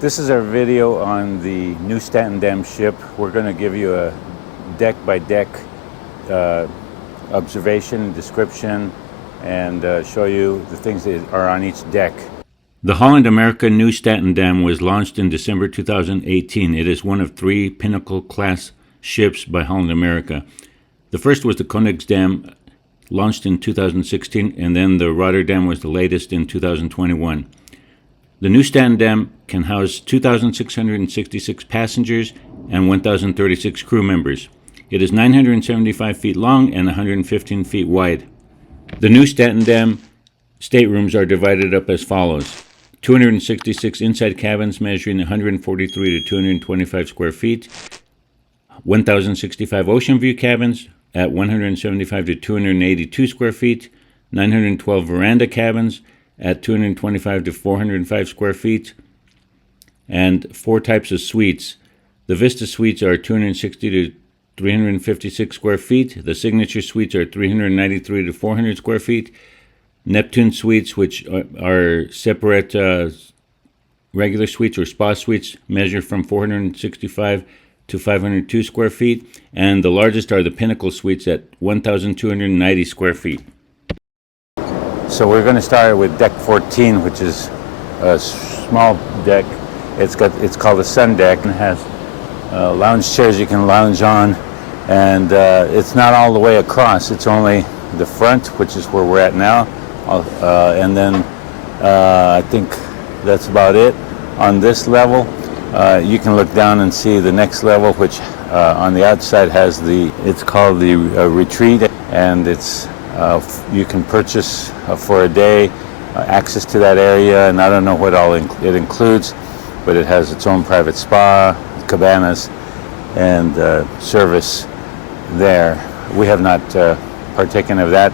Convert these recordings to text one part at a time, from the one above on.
This is our video on the Nieuw Statendam ship. We're going to give you a deck by deck observation, description, and show you the things that are on each deck. The Holland America Nieuw Statendam was launched in December 2018. It is one of 3 Pinnacle class ships by Holland America. The first was the Koningsdam, launched in 2016, and then the Rotterdam was the latest in 2021. The Nieuw Statendam can house 2,666 passengers and 1,036 crew members. It is 975 feet long and 115 feet wide. The Nieuw Statendam staterooms are divided up as follows: 266 inside cabins measuring 143 to 225 square feet, 1,065 ocean view cabins at 175 to 282 square feet, 912 veranda cabins at 225 to 405 square feet, and 4 types of suites. The Vista suites are 260 to 356 square feet. The Signature suites are 393 to 400 square feet. Neptune suites, which are separate regular suites or spa suites, measure from 465 to 502 square feet. And the largest are the Pinnacle suites at 1,290 square feet. So we're going to start with deck 14, which is a small deck. It's called the sun deck, and it has lounge chairs you can lounge on, and it's not all the way across. It's only the front, which is where we're at now, and then I think that's about it. On this level, you can look down and see the next level, which on the outside has it's called the retreat, and it's you can purchase for a day access to that area, and I don't know what all it includes, but it has its own private spa, cabanas, and service there. We have not partaken of that.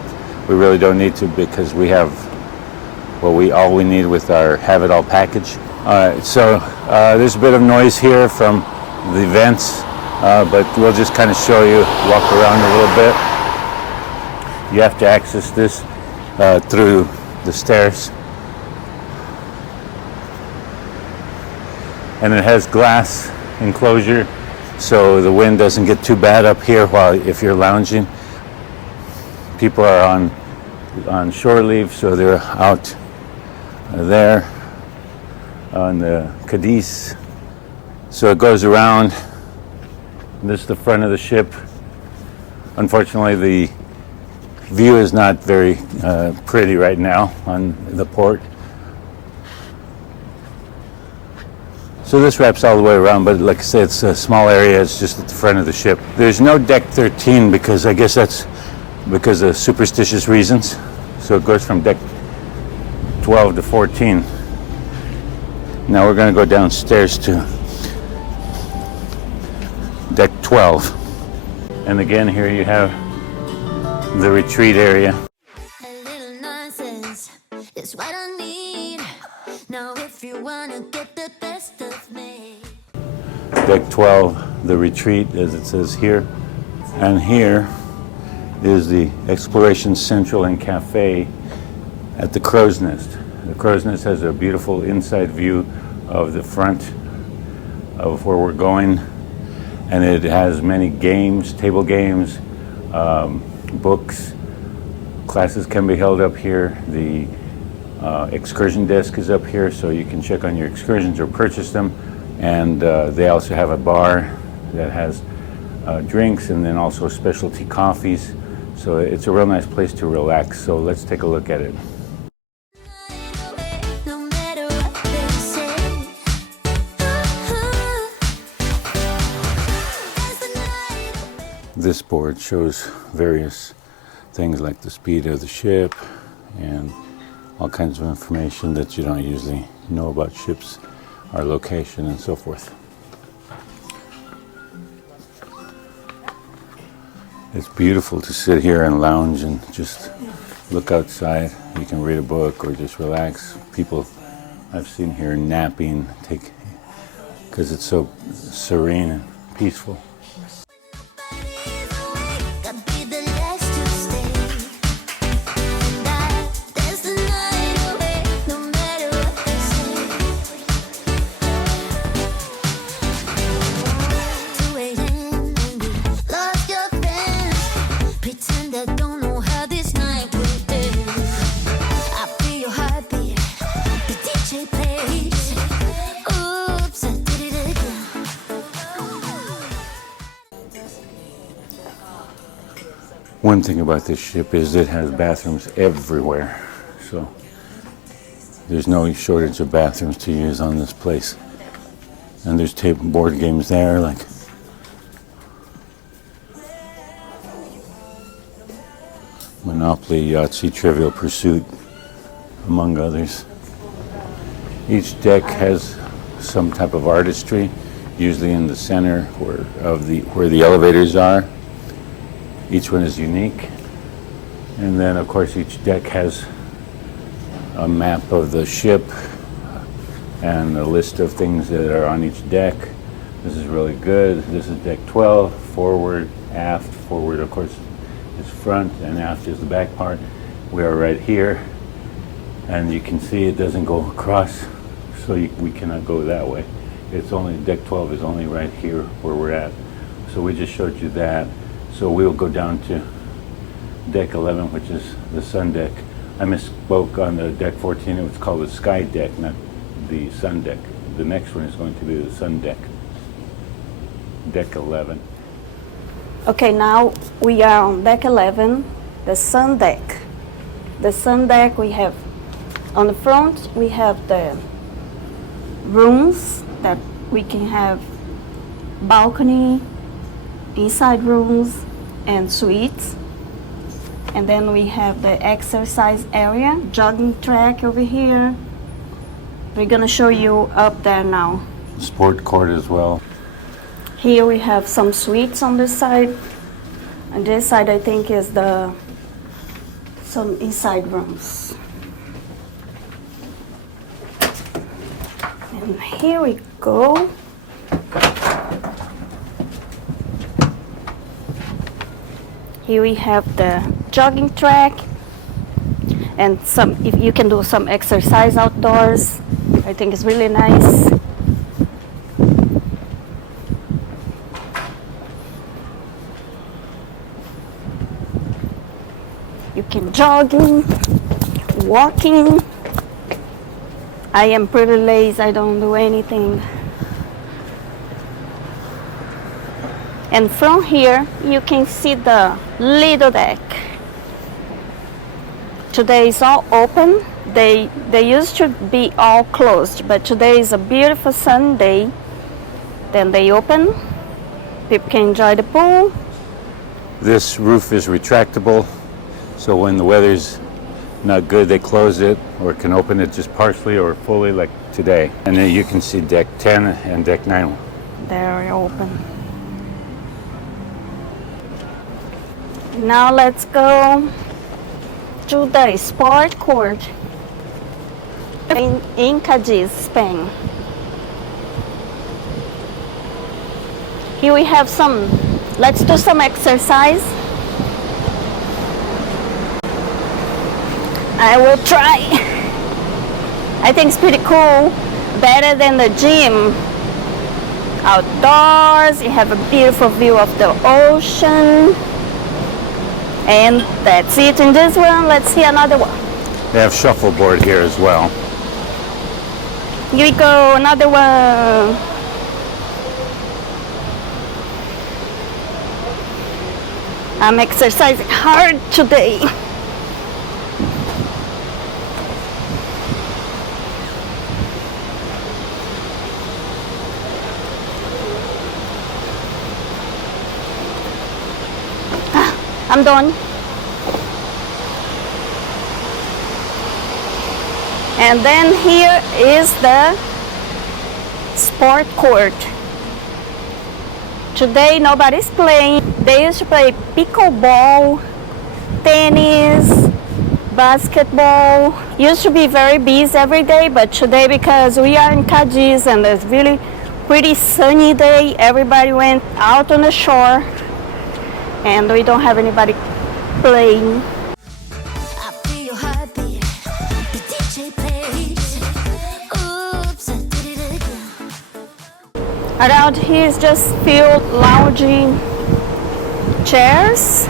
We really don't need to, because we have all we need with our Have It All package. So there's a bit of noise here from the vents, but we'll just kind of show you, walk around a little bit. You have to access this through the stairs. And it has glass enclosure, so the wind doesn't get too bad up here if you're lounging. People are on shore leave, so they're out there on the Cadiz. So it goes around. This is the front of the ship. Unfortunately, the view is not very pretty right now on the port. So this wraps all the way around, but like I said, it's a small area. It's just at the front of the ship. There's no deck 13 because I guess that's because of superstitious reasons. So it goes from deck 12 to 14. Now we're going to go downstairs to deck 12. And again, here you have the retreat area. A little nonsense is what I need. Now if you wanna get the best of me. Deck 12, the retreat, as it says here. And here is the Exploration Central and Cafe at the Crow's Nest. The Crow's Nest has a beautiful inside view of the front of where we're going. And it has many games, table games, books. Classes can be held up here. The excursion desk is up here, so you can check on your excursions or purchase them. And they also have a bar that has drinks, and then also specialty coffees. So it's a real nice place to relax. So let's take a look at it. This board shows various things like the speed of the ship and all kinds of information that you don't usually know about ships, our location and so forth. It's beautiful to sit here and lounge and just look outside. You can read a book or just relax. People I've seen here napping, because it's so serene and peaceful. One thing about this ship is it has bathrooms everywhere, so there's no shortage of bathrooms to use on this place. And there's board games there, like Monopoly, Yahtzee, Trivial Pursuit, among others. Each deck has some type of artistry, usually in the center where the elevators are. Each one is unique. And then, of course, each deck has a map of the ship and a list of things that are on each deck. This is really good. This is deck 12, forward, aft. Forward, of course, is front, and aft is the back part. We are right here, and you can see it doesn't go across, so we cannot go that way. It's only, deck 12 is only right here where we're at. So we just showed you that. So we'll go down to deck 11, which is the sun deck. I misspoke on the deck 14. It was called the sky deck, not the sun deck. The next one is going to be the sun deck. Deck 11. Okay, now we are on deck 11, the sun deck. The sun deck, we have, on the front, we have the rooms that we can have balcony, inside rooms, and suites. And then we have the exercise area, jogging track over here. We're gonna show you up there now. Sport court as well. Here we have some suites on this side. On this side, I think, is some inside rooms. And here we go. Here we have the jogging track and if you can do some exercise outdoors. I think it's really nice. You can jogging, walking. I am pretty lazy, I don't do anything. And from here, you can see the lido deck. Today is all open. They used to be all closed, but today is a beautiful Sunday. Then they open. People can enjoy the pool. This roof is retractable, so when the weather's not good, they close it or can open it just partially or fully, like today. And then you can see deck 10 and deck 9. They're open. Now let's go to the sport court in Cadiz, Spain. Here we have let's do some exercise. I will try. I think it's pretty cool, better than the gym. Outdoors, you have a beautiful view of the ocean. And that's it in this one. Let's see another one. They have shuffleboard here as well. Here we go, another one. I'm exercising hard today. I'm done. And then here is the sport court. Today nobody's playing. They used to play pickleball, tennis, basketball. Used to be very busy every day, but today, because we are in Cadiz and it's really pretty sunny day, everybody went out on the shore. And we don't have anybody playing. I feel your heartbeat. The DJ plays. Oops, I did it again. Around here is just filled lounging chairs.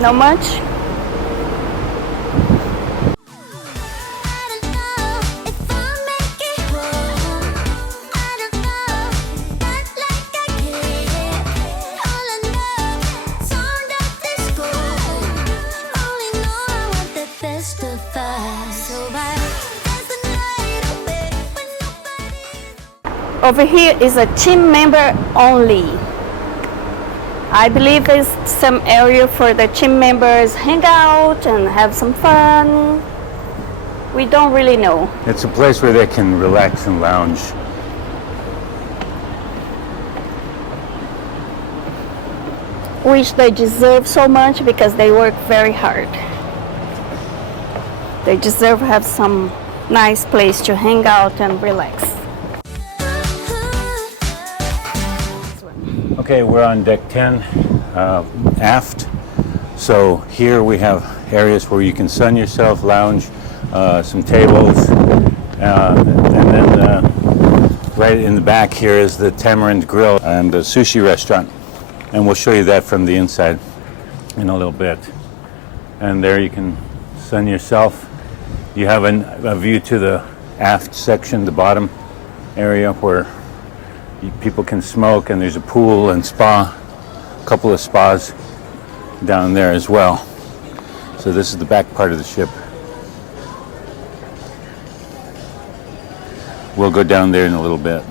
Not much. I don't know if I'll make it home. I don't know, not like I care. All I know Over here is a team member only. I believe it's some area for the team members hang out and have some fun. We don't really know. It's a place where they can relax and lounge. Which they deserve so much because they work very hard. They deserve to have some nice place to hang out and relax. Okay, we're on deck 10, aft. So here we have areas where you can sun yourself, lounge, some tables, and then right in the back here is the Tamarind Grill and a sushi restaurant. And we'll show you that from the inside in a little bit. And there you can sun yourself. You have a view to the aft section, the bottom area where people can smoke, and there's a pool and spa, a couple of spas down there as well. So this is the back part of the ship. We'll go down there in a little bit.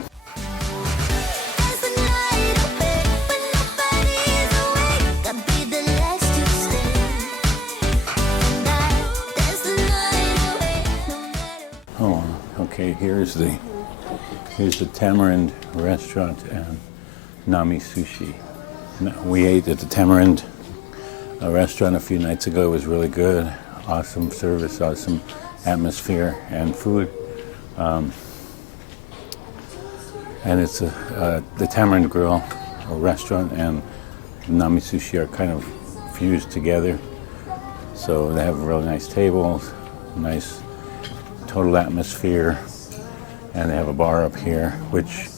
Oh, okay, here's the Tamarind restaurant and Nami Sushi. We ate at the Tamarind restaurant a few nights ago. It was really good. Awesome service, awesome atmosphere and food. And it's the Tamarind Grill restaurant and Nami Sushi are kind of fused together. So they have really nice tables, nice total atmosphere, and they have a bar up here, which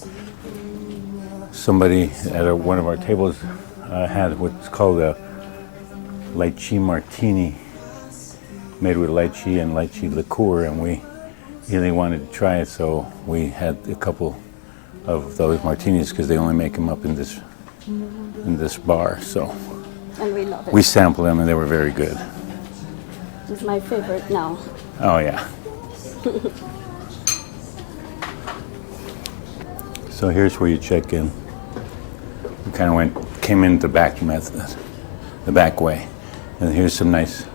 somebody at one of our tables had what's called a lychee martini, made with lychee and lychee liqueur, and we really wanted to try it, so we had a couple of those martinis because they only make them up in this bar. So And we love it. we sampled them and they were very good. It's my favorite now. Oh yeah. So here's where you check in. We kind of came in the back method, the back way, and here's some nice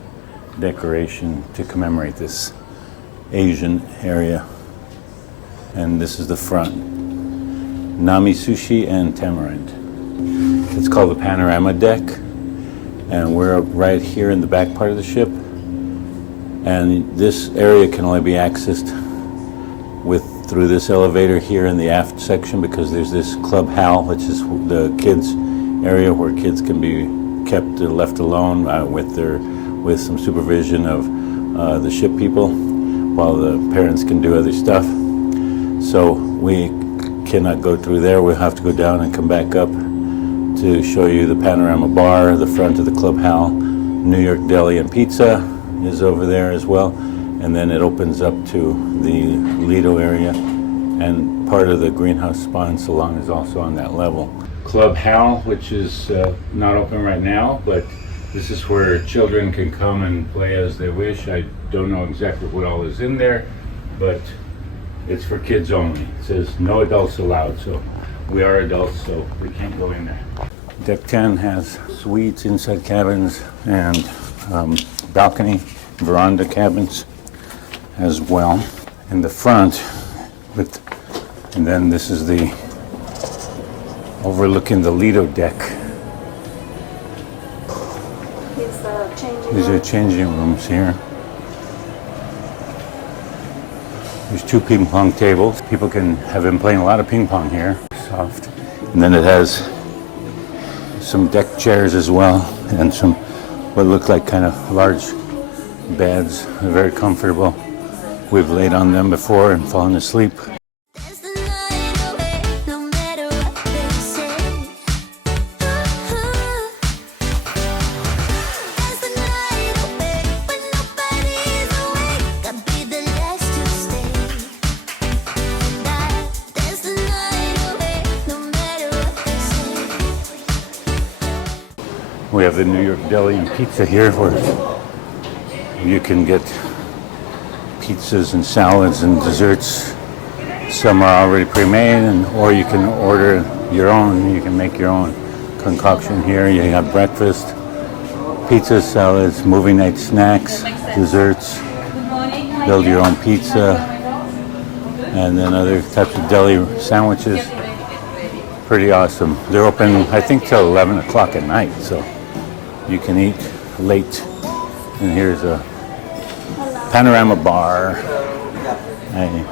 decoration to commemorate this Asian area. And this is the front. Nami Sushi and Tamarind. It's called the Panorama Deck, and we're right here in the back part of the ship. And this area can only be accessed through this elevator here in the aft section, because there's this Club Hal, which is the kids area where kids can be kept left alone with some supervision of the ship people, while the parents can do other stuff. So we cannot go through there. We'll have to go down and come back up to show you the Panorama Bar, the front of the Club Hal. New York Deli and Pizza is over there as well. And then it opens up to the Lido area, and part of the Greenhouse Spa and Salon is also on that level. Club Hal, which is not open right now, but this is where children can come and play as they wish. I don't know exactly what all is in there, but it's for kids only. It says no adults allowed, so we are adults, so we can't go in there. Deck 10 has suites, inside cabins, and balcony, veranda cabins as well. In the front, and then this is the overlooking the Lido deck. These are changing rooms here. There's 2 ping pong tables. People have been playing a lot of ping pong here. Soft. And then it has some deck chairs as well, and some what look like kind of large beds. They're very comfortable. We've laid on them before and fallen asleep. There's the night away, no matter what they say. There's the night away, when nobody's awake. I'll be the last to stay. There's the night away, no matter what they say. We have the New York Deli and Pizza here, where you can get pizzas and salads and desserts Some are already pre-made, or you can order your own. You can make your own concoction here. You have breakfast, pizza, salads, movie night snacks, desserts. Build your own pizza, and then other types of deli sandwiches. Pretty awesome. They're open, I think, till 11 o'clock at night, so you can eat late. And here's a panorama bar. Hey.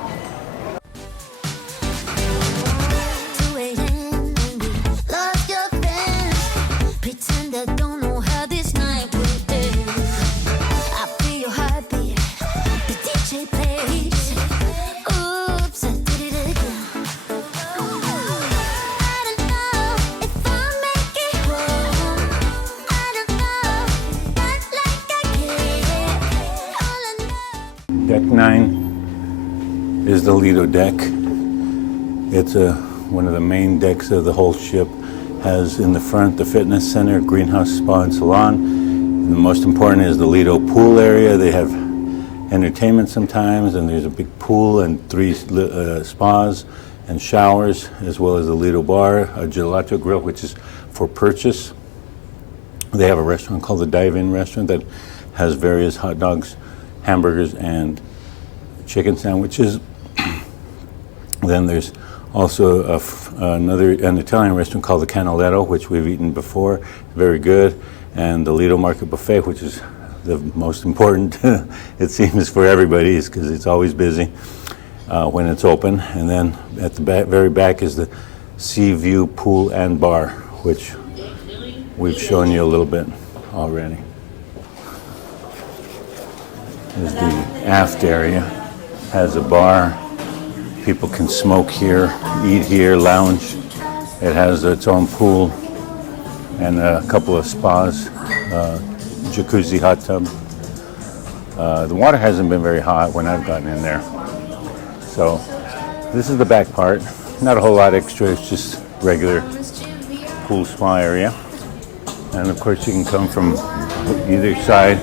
2 a.m. and you lost your friends. Pretend I don't know how this night will end. I feel your heartbeat. The DJ plays. Oops, I did it again. I don't know if I'll make it home. I don't know, not like I care. All I know. Deck 9 is the Lido deck. It's one of the main decks of the whole ship. Has in the front the fitness center, greenhouse, spa, and salon. And the most important is the Lido pool area. They have entertainment sometimes, and there's a big pool and 3 spas and showers, as well as the Lido bar, a gelato grill, which is for purchase. They have a restaurant called the Dive-In Restaurant that has various hot dogs, hamburgers, and chicken sandwiches. Then there's also an Italian restaurant called the Canaletto, which we've eaten before, very good, and the Lido Market Buffet, which is the most important, it seems, for everybody, because it's always busy when it's open. And then at the very back is the Sea View Pool and Bar, which we've shown you a little bit already. There's the aft area, has a bar. People can smoke here, eat here, lounge. It has its own pool and a couple of spas, jacuzzi, hot tub. The water hasn't been very hot when I've gotten in there. So this is the back part. Not a whole lot extra, it's just regular pool spa area. And of course you can come from either side.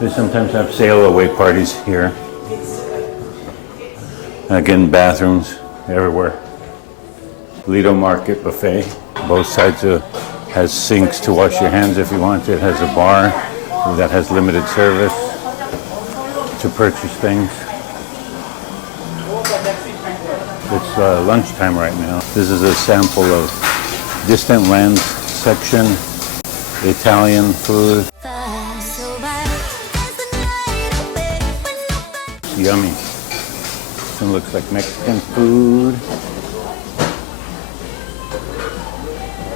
They sometimes have sail away parties here. Again, bathrooms everywhere. Lido Market Buffet. Both sides has sinks to wash your hands if you want. It has a bar that has limited service to purchase things. It's lunchtime right now. This is a sample of Distant Lands section, Italian food. Yummy. This one looks like Mexican food.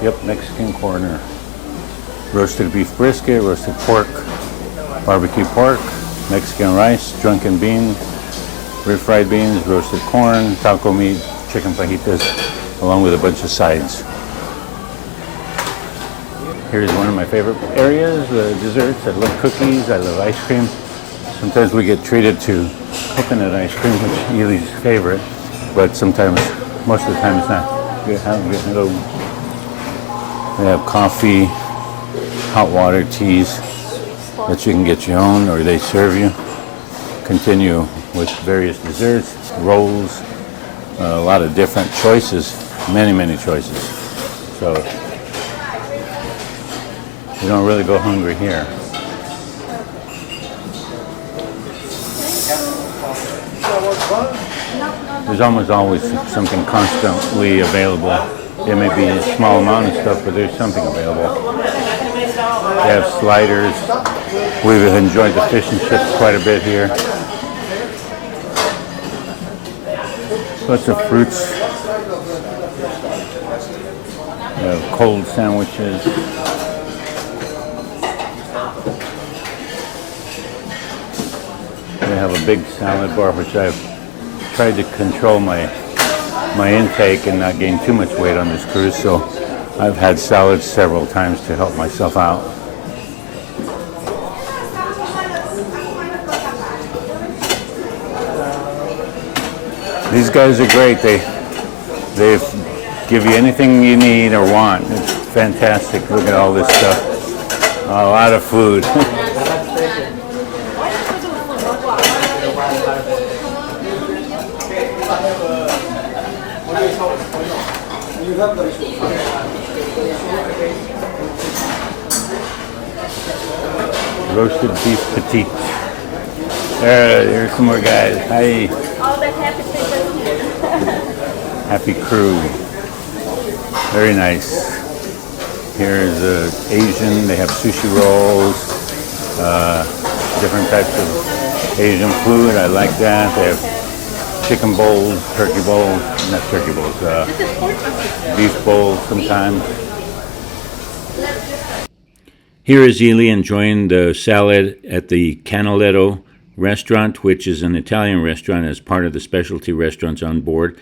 Yep, Mexican corner. Roasted beef brisket, roasted pork, barbecue pork, Mexican rice, drunken bean, refried beans, roasted corn, taco meat, chicken fajitas, along with a bunch of sides. Here's one of my favorite areas, the desserts. I love cookies, I love ice cream. Sometimes we get treated to coconut ice cream, which is Ely's favorite, but sometimes, most of the time it's not. They have coffee, hot water, teas that you can get your own or they serve you. Continue with various desserts, rolls, a lot of different choices, many choices. So you don't really go hungry here. There's almost always something constantly available. There may be a small amount of stuff, but there's something available. They have sliders. We've enjoyed the fish and chips quite a bit here. Lots of fruits. They have cold sandwiches. They have a big salad bar, which I've tried to control my intake and not gain too much weight on this cruise, so I've had salads several times to help myself out. These guys are great. They give you anything you need or want. It's fantastic. Look at all this stuff. A lot of food. Roasted beef petite. There's some more guys. Hi. All the happy people here. Happy crew. Very nice. Here's Asian. They have sushi rolls, different types of Asian food. I like that. They have chicken bowls, turkey bowls, not turkey bowls, beef bowls sometimes. Here is Ely enjoying the salad at the Canaletto restaurant, which is an Italian restaurant as part of the specialty restaurants on board.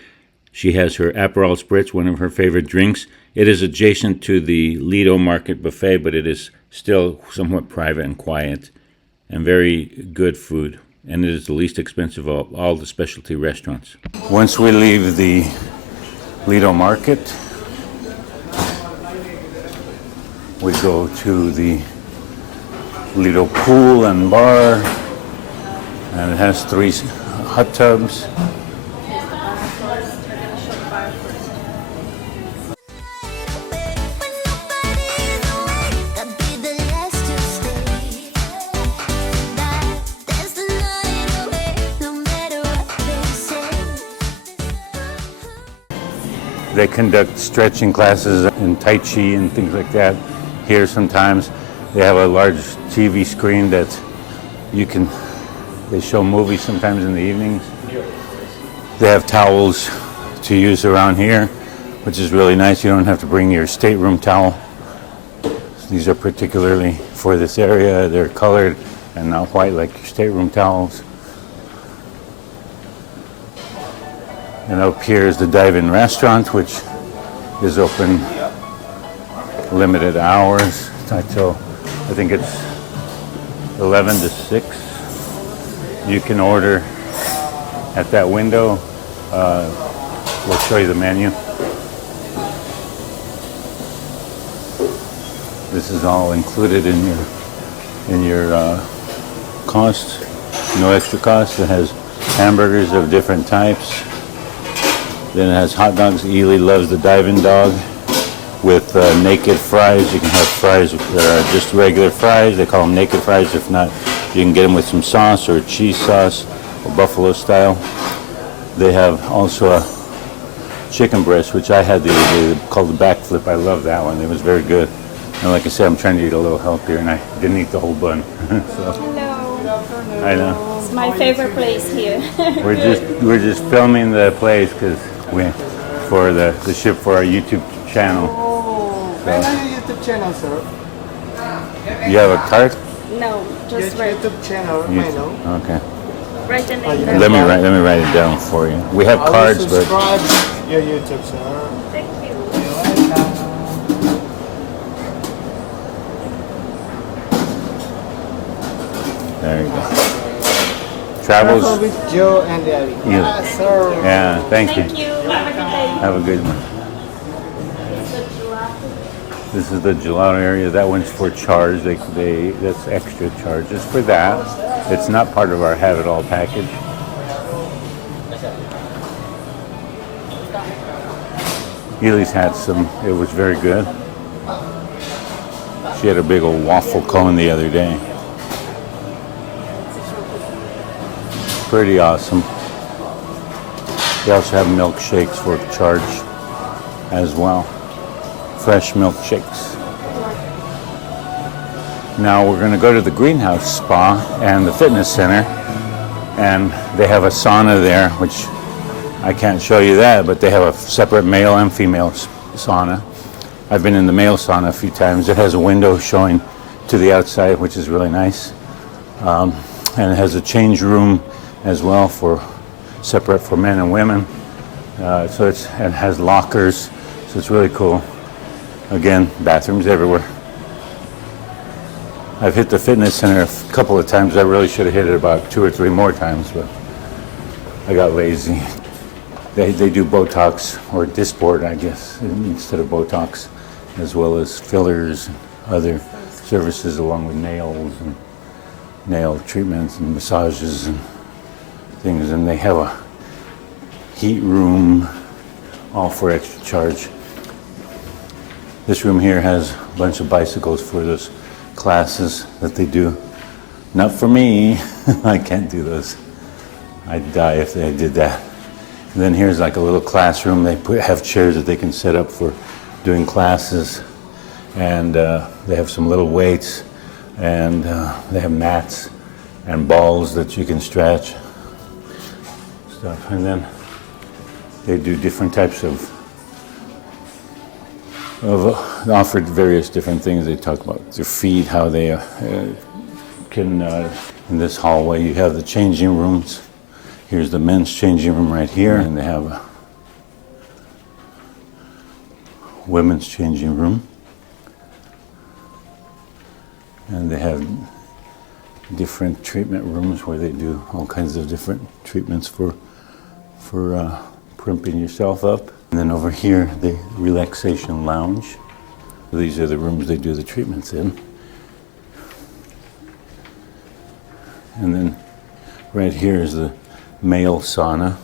She has her Aperol Spritz, one of her favorite drinks. It is adjacent to the Lido Market Buffet, but it is still somewhat private and quiet and very good food. And it is the least expensive of all the specialty restaurants. Once we leave the Lido Market, we go to the Lido Pool and Bar, and it has 3 hot tubs. They conduct stretching classes and Tai Chi and things like that here sometimes. They have a large TV screen that they show movies sometimes in the evenings. They have towels to use around here, which is really nice. You don't have to bring your stateroom towel. These are particularly for this area. They're colored and not white like your stateroom towels. And up here is the dive-in restaurant, which is open limited hours until I think it's 11 to 6. You can order at that window. We'll show you the menu. This is all included in your cost. No extra cost. It has hamburgers of different types. Then it has hot dogs. Ely loves the dive-in dog with naked fries. You can have fries that are just regular fries. They call them naked fries. If not, you can get them with some sauce or cheese sauce or buffalo style. They have also a chicken breast, which I had called the backflip. I love that one. It was very good. And like I said, I'm trying to eat a little healthier, and I didn't eat the whole bun. So, Hello. I know. It's my favorite place here. We're just filming the place because for the ship for our YouTube channel. When are your YouTube channel, sir? You have a card? No, just Your right. YouTube channel, menu. Okay. Write the name you down. Let me write it down for you. We have I will cards, but subscribe your YouTube, sir. Thank you. You're welcome. there you go. Travels. Travel with Joe and Ellie. Yeah. Yes, sir. Yeah, thank you. Thank you. Have a good day. Have a good one. This is the gelato area. That one's for charge. That's extra charges for that. It's not part of our have it all package. Ely's had some. It was very good. She had a big old waffle cone the other day. Pretty awesome. They also have milkshakes for charge as well. Fresh milkshakes. Now we're going to go to the greenhouse spa and the fitness center, and they have a sauna there, which I can't show you that, but they have a separate male and female sauna. I've been in the male sauna a few times. It has a window showing to the outside, which is really nice. And it has a change room as well separate for men and women. So it has lockers, so it's really cool. Again, bathrooms everywhere. I've hit the fitness center a couple of times. I really should have hit it about 2 or 3 more times, but I got lazy. They do Botox or Dysport, I guess, instead of Botox, as well as fillers and other services along with nails and nail treatments and massages and things. And they have a heat room, all for extra charge. This room here has a bunch of bicycles for those classes that they do. Not for me. I can't do those. I'd die if I did that. And then here's like a little classroom. They have chairs that they can set up for doing classes. And they have some little weights. And they have mats and balls that you can stretch. Stuff. And then they do different types of offered various different things. They talk about their feet, how they can, in this hallway, you have the changing rooms. Here's the men's changing room right here, and they have a women's changing room. And they have different treatment rooms where they do all kinds of different treatments for primping yourself up. And then over here, the relaxation lounge. These are the rooms they do the treatments in. And then right here is the male sauna.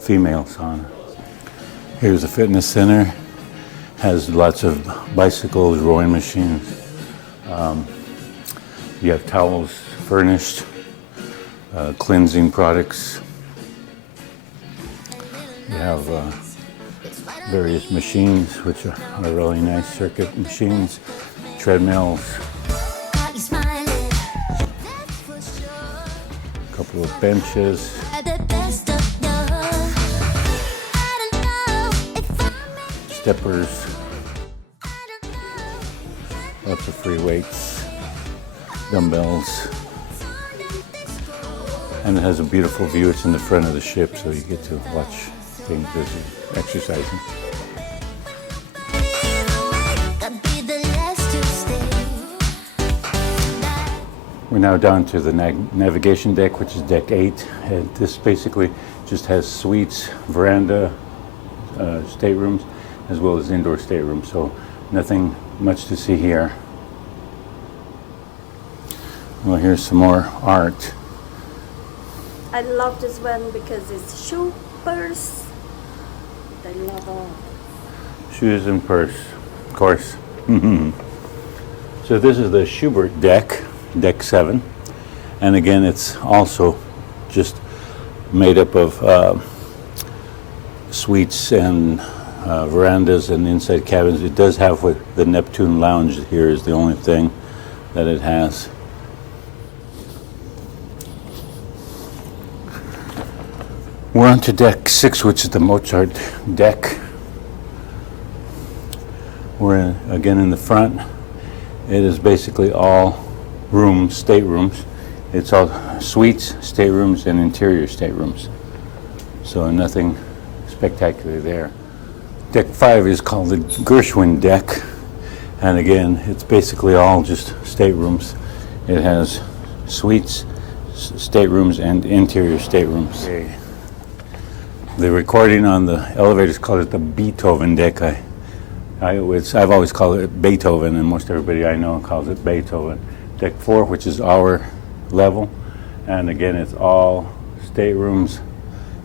Female sauna. Here's the fitness center. Has lots of bicycles, rowing machines. You have towels furnished, cleansing products. You have various machines, which are really nice circuit machines, treadmills, Got you smiling, that's for sure. a couple of benches, At the best of love. I don't know if I make it. steppers, I don't know. lots of free weights, dumbbells, and it has a beautiful view. It's in the front of the ship, so you get to watch things as you're exercising. Could be the last to stay. We're now down to the navigation deck, which is deck 8. And this basically just has suites, veranda, staterooms, as well as indoor staterooms. So nothing much to see here. Well, here's some more art. I love this one because it's shoppers. They love all. Shoes and purse, of course. So this is the Schubert deck, deck 7. And again, it's also just made up of suites and verandas and inside cabins. It does have what the Neptune Lounge here is the only thing that it has. We're on to deck 6, which is the Mozart deck. We're again in the front. It is basically all rooms, staterooms. It's all suites, staterooms, and interior staterooms. So nothing spectacular there. Deck 5 is called the Gershwin deck. And again, it's basically all just staterooms. It has suites, staterooms, and interior staterooms. Okay. The recording on the elevators called it the Beethoven deck. I've always called it Beethoven, and most everybody I know calls it Beethoven. Deck 4, which is our level, and again it's all staterooms,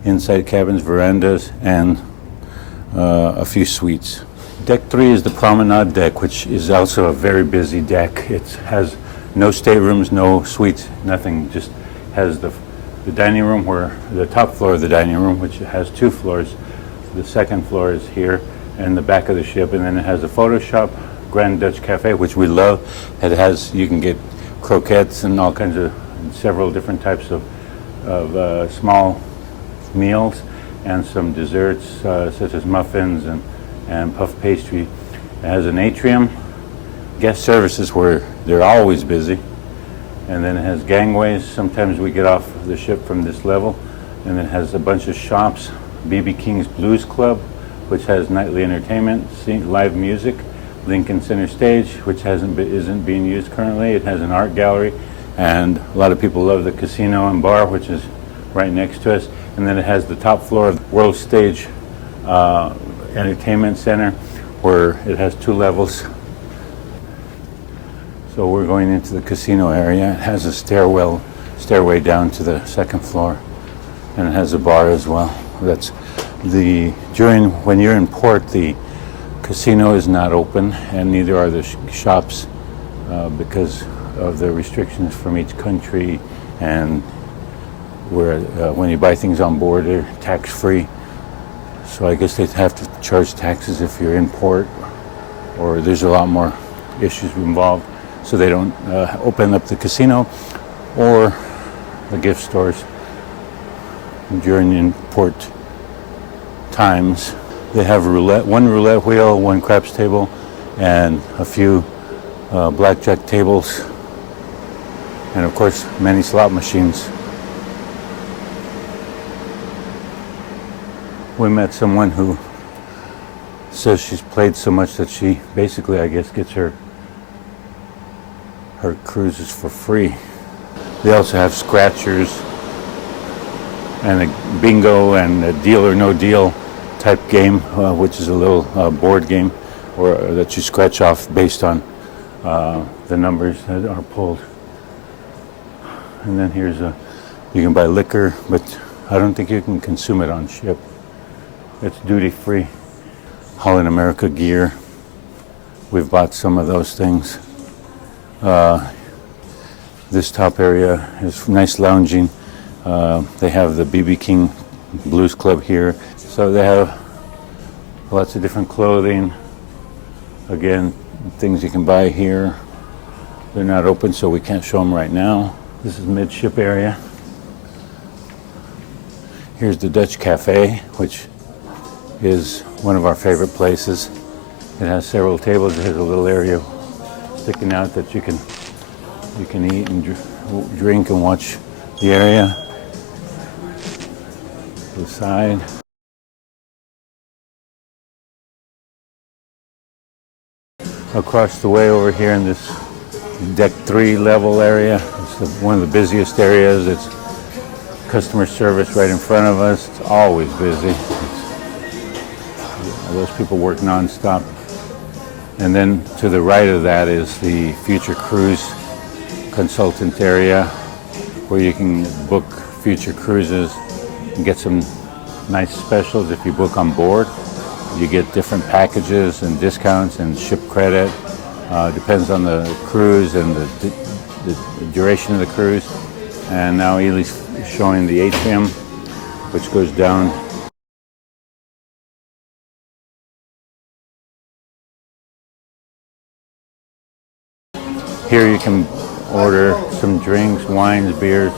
inside cabins, verandas, and a few suites. Deck 3 is the promenade deck, which is also a very busy deck. It has no staterooms, no suites, nothing. Just has the dining room, where the top floor of the dining room, which has 2 floors. The second floor is here in the back of the ship, and then it has a photo shop, Grand Dutch Cafe, which we love. It has, you can get croquettes and all kinds of, several different types of small meals, and some desserts such as muffins and puff pastry. It has an atrium, guest services where they're always busy. And then it has gangways. Sometimes we get off the ship from this level. And it has a bunch of shops. B.B. King's Blues Club, which has nightly entertainment, live music. Lincoln Center Stage, which isn't being used currently. It has an art gallery. And a lot of people love the casino and bar, which is right next to us. And then it has the top floor of the World Stage Entertainment Center, where it has 2 levels. So we're going into the casino area. It has a stairway down to the second floor, and it has a bar as well. That's When you're in port, the casino is not open, and neither are the shops because of the restrictions from each country, and where when you buy things on board, they're tax-free. So I guess they'd have to charge taxes if you're in port, or there's a lot more issues involved. So they don't open up the casino or the gift stores during in-port times. They have one roulette wheel, one craps table, and a few blackjack tables, and of course many slot machines. We met someone who says she's played so much that she basically, I guess, gets her cruises for free. They also have scratchers and a bingo and a deal or no deal type game, which is a little board game, or that you scratch off based on the numbers that are pulled. And then you can buy liquor, but I don't think you can consume it on ship. It's duty free. Holland America gear. We've bought some of those things. This top area is nice lounging. They have the B.B. King Blues Club here. So they have lots of different clothing. Again, things you can buy here. They're not open, so we can't show them right now. This is midship area. Here's the Dutch Cafe, which is one of our favorite places. It has several tables. It has a little area sticking out that you can eat and drink and watch the area. The side. Across the way over here in this deck 3 level area, it's one of the busiest areas. It's customer service right in front of us. It's always busy. Those people work non-stop. And then to the right of that is the future cruise consultant area, where you can book future cruises and get some nice specials. If you book on board, you get different packages and discounts and ship credit. Depends on the cruise and the duration of the cruise. And now Ely's showing the atrium, which goes down. Here you can order some drinks, wines, beers,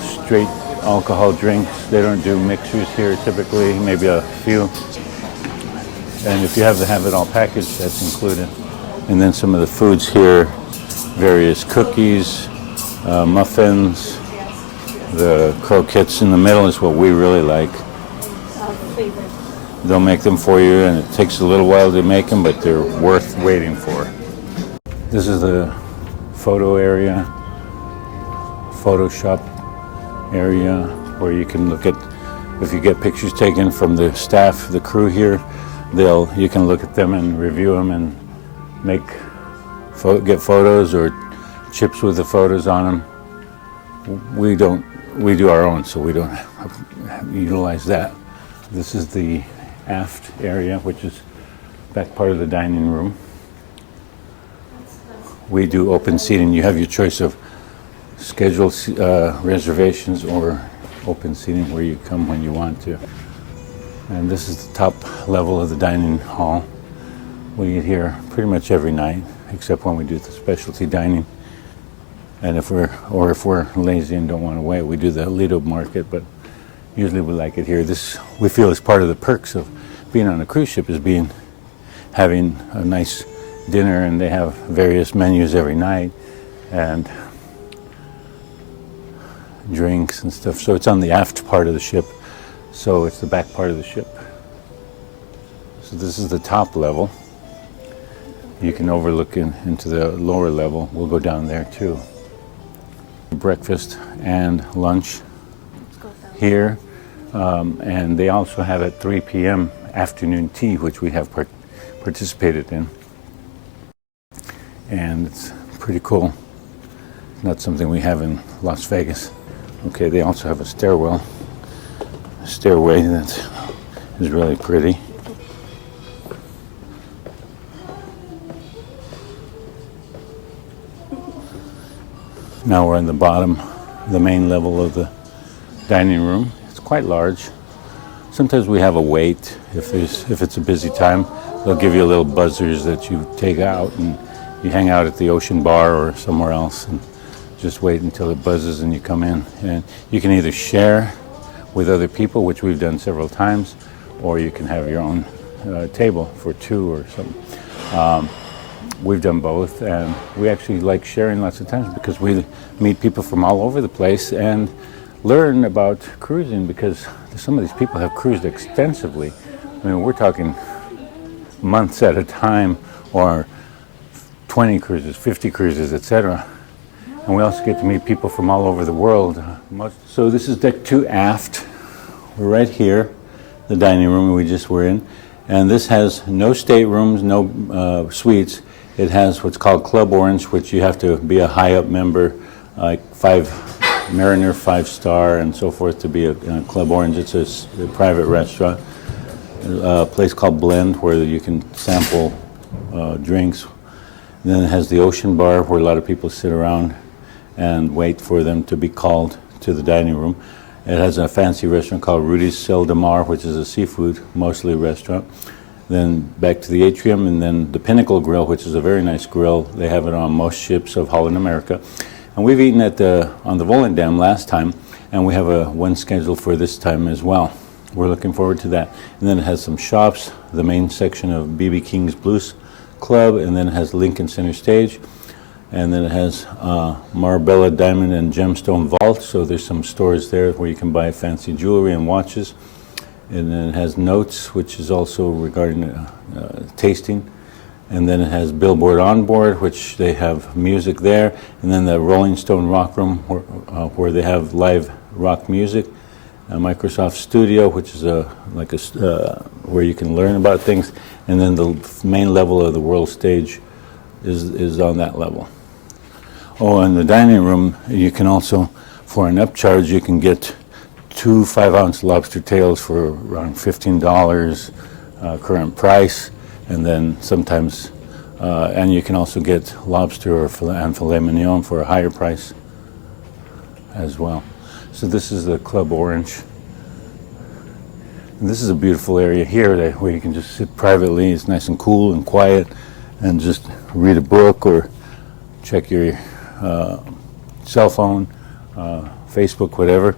straight alcohol drinks. They don't do mixers here typically, maybe a few. And if you have it all packaged, that's included. And then some of the foods here, various cookies, muffins. The croquettes in the middle is what we really like. Our favorite. They'll make them for you, and it takes a little while to make them, but they're worth waiting for. This is the photo area, Photoshop area, where you can look at, if you get pictures taken from the staff, the crew here, you can look at them and review them and get photos or chips with the photos on them. We do our own, so we don't utilize that. This is the aft area, which is back part of the dining room. We do open seating. You have your choice of scheduled reservations or open seating, where you come when you want to. And this is the top level of the dining hall. We eat here pretty much every night, except when we do the specialty dining. And if we're lazy and don't want to wait, we do the Lido market, but usually we like it here. We feel is part of the perks of being on a cruise ship, is having a nice dinner, and they have various menus every night and drinks and stuff. So it's on the aft part of the ship, so it's the back part of the ship. So this is the top level. You can overlook into the lower level. We'll go down there too. Breakfast and lunch here, and they also have at 3 p.m. afternoon tea, which we have participated in. And it's pretty cool. Not something we have in Las Vegas. Okay, they also have a stairway that is really pretty. Now we're on the bottom, the main level of the dining room. It's quite large. Sometimes we have a wait. If it's a busy time, they'll give you little buzzers that you take out and you hang out at the ocean bar or somewhere else and just wait until it buzzes and you come in. And you can either share with other people, which we've done several times, or you can have your own table for two or something. We've done both, and we actually like sharing lots of times because we meet people from all over the place and learn about cruising, because some of these people have cruised extensively. I mean, we're talking months at a time, or 20 cruises, 50 cruises, etc. And we also get to meet people from all over the world. So this is deck 2 aft. We're right here, the dining room we just were in. And this has no staterooms, no suites. It has what's called Club Orange, which you have to be a high-up member, like Mariner 5-star and so forth, to be a Club Orange. It's a private restaurant. A place called Blend, where you can sample drinks. And then it has the ocean bar, where a lot of people sit around and wait for them to be called to the dining room. It has a fancy restaurant called Rudy's Celle de Mar, which is a seafood, mostly restaurant. Then back to the atrium, and then the Pinnacle Grill, which is a very nice grill. They have it on most ships of Holland, America. And we've eaten on the Volendam last time, and we have one scheduled for this time as well. We're looking forward to that. And then it has some shops, the main section of B.B. King's Blues Club, and then it has Lincoln Center Stage, and then it has Marbella Diamond and Gemstone Vault, so there's some stores there where you can buy fancy jewelry and watches. And then it has Notes, which is also regarding tasting. And then it has Billboard On Board, which they have music there. And then the Rolling Stone Rock Room, where they have live rock music. Microsoft Studio, which is where you can learn about things. And then the main level of the world stage is on that level. Oh, in the dining room, you can also, for an upcharge, you can get 2 5-ounce lobster tails for around $15 current price, and then sometimes, and you can also get lobster and filet mignon for a higher price as well. So this is the Club Orange. And this is a beautiful area here where you can just sit privately. It's nice and cool and quiet, and just read a book or check your cell phone, Facebook, whatever.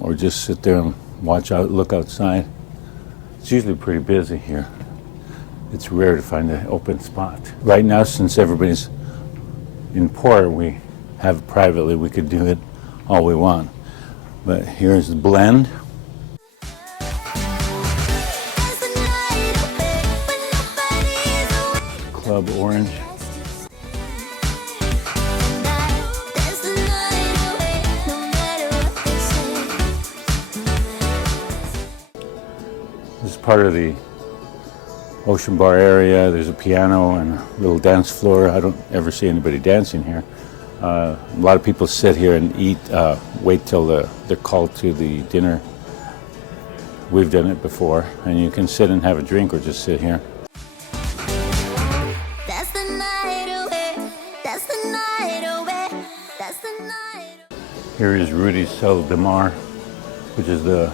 Or just sit there and look outside. It's usually pretty busy here. It's rare to find an open spot. Right now, since everybody's in port, we have privately, we could do it all we want. But here's the Blend. Club Orange. This is part of the ocean bar area. There's a piano and a little dance floor. I don't ever see anybody dancing here. A lot of people sit here and eat, wait till they're called to the dinner. We've done it before, and you can sit and have a drink or just sit here. That's the night away. That's the night away. That's the night. Here is Rudy's Celle de Mar, which is the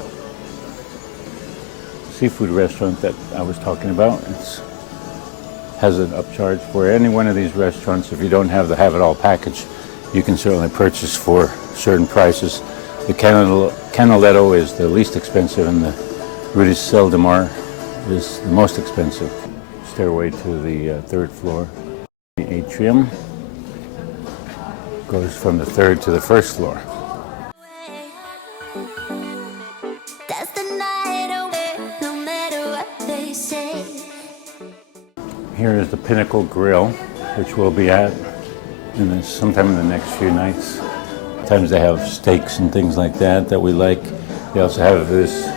seafood restaurant that I was talking about. It has an upcharge for any one of these restaurants. If you don't have the Have It All package, you can certainly purchase for certain prices. The Canaletto is the least expensive, and the Rudy's Celle de Mar is the most expensive. Stairway to the third floor. The atrium goes from the third to the first floor. That's the night away, no matter what they say. Here is the Pinnacle Grill, which we'll be at sometime in the next few nights. Sometimes they have steaks and things like that we like. They also have this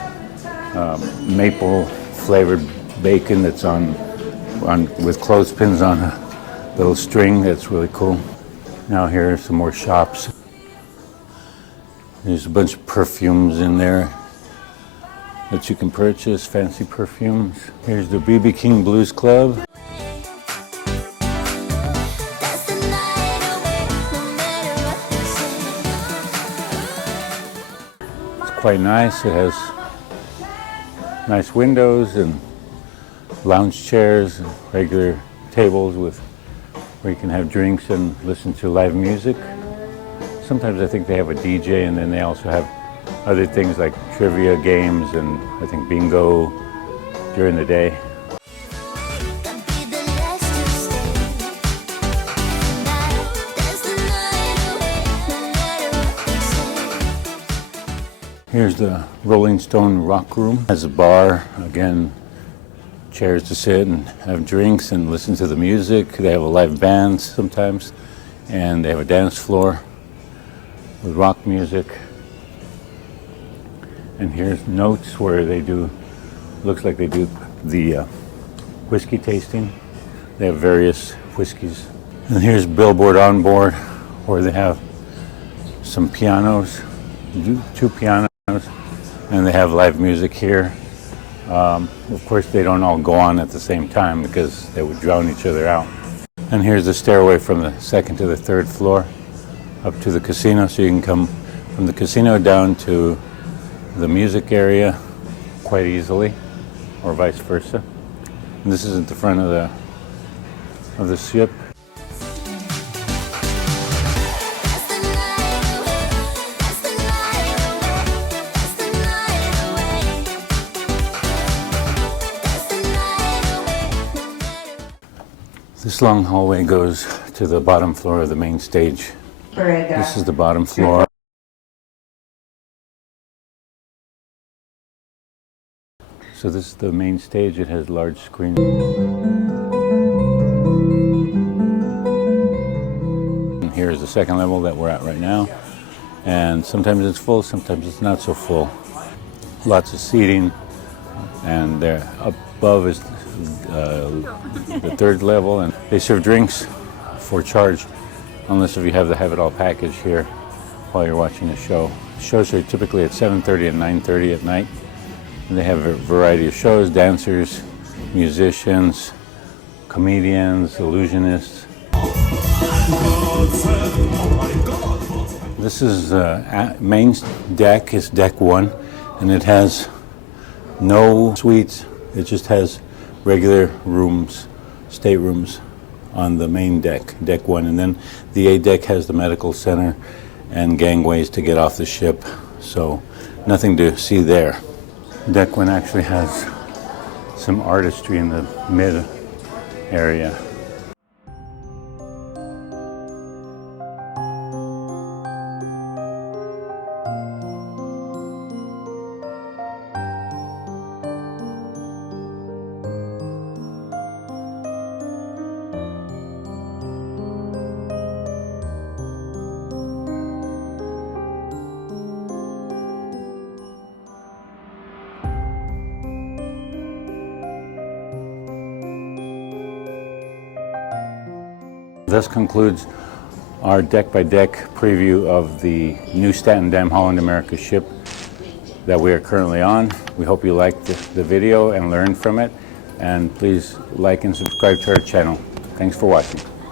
maple flavored bacon that's on with clothespins on a little string. That's really cool. Now here are some more shops. There's a bunch of perfumes in there. that you can purchase, fancy perfumes. Here's the BB King Blues Club. That's the night away, no matter what they say. It's quite nice. It has nice windows and lounge chairs and regular tables with where you can have drinks and listen to live music. Sometimes I think they have a DJ, and then they also have other things like trivia games and I think bingo during the day. Can be the last to stay. Tonight, that's the night away, no matter what they say. Here's the Rolling Stone Rock Room. It has a bar, again, chairs to sit and have drinks and listen to the music. They have a live band sometimes, and they have a dance floor with rock music. And here's Notes, where they do, looks like they do the whiskey tasting. They have various whiskeys. And here's Billboard On Board, where they have some pianos, 2 pianos, and they have live music here. Of course, they don't all go on at the same time because they would drown each other out. And here's the stairway from the 2nd to the 3rd floor up to the casino, so you can come from the casino down to the music area quite easily, or vice versa. And this is at the front of the ship. That's the night away, that's the night away, that's the night away. That's the night away, no matter. This long hallway goes to the bottom floor of the main stage. This is the bottom floor. So this is the main stage. It has large screens. And here's the 2nd level that we're at right now. And sometimes it's full, sometimes it's not so full. Lots of seating. And there above is the 3rd level, and they serve drinks for charge, unless if you have the Have It All package here while you're watching the show. Shows are typically at 7:30 and 9:30 at night. And they have a variety of shows, dancers, musicians, comedians, illusionists. This is main deck, is deck 1, and it has no suites. It just has regular rooms, staterooms on the main deck, deck 1. And then the A deck has the medical center and gangways to get off the ship. So nothing to see there. Deck 1 actually has some artistry in the mid area. This concludes our deck-by-deck preview of the Nieuw Statendam Holland America ship that we are currently on. We hope you liked the video and learned from it. And please like and subscribe to our channel. Thanks for watching.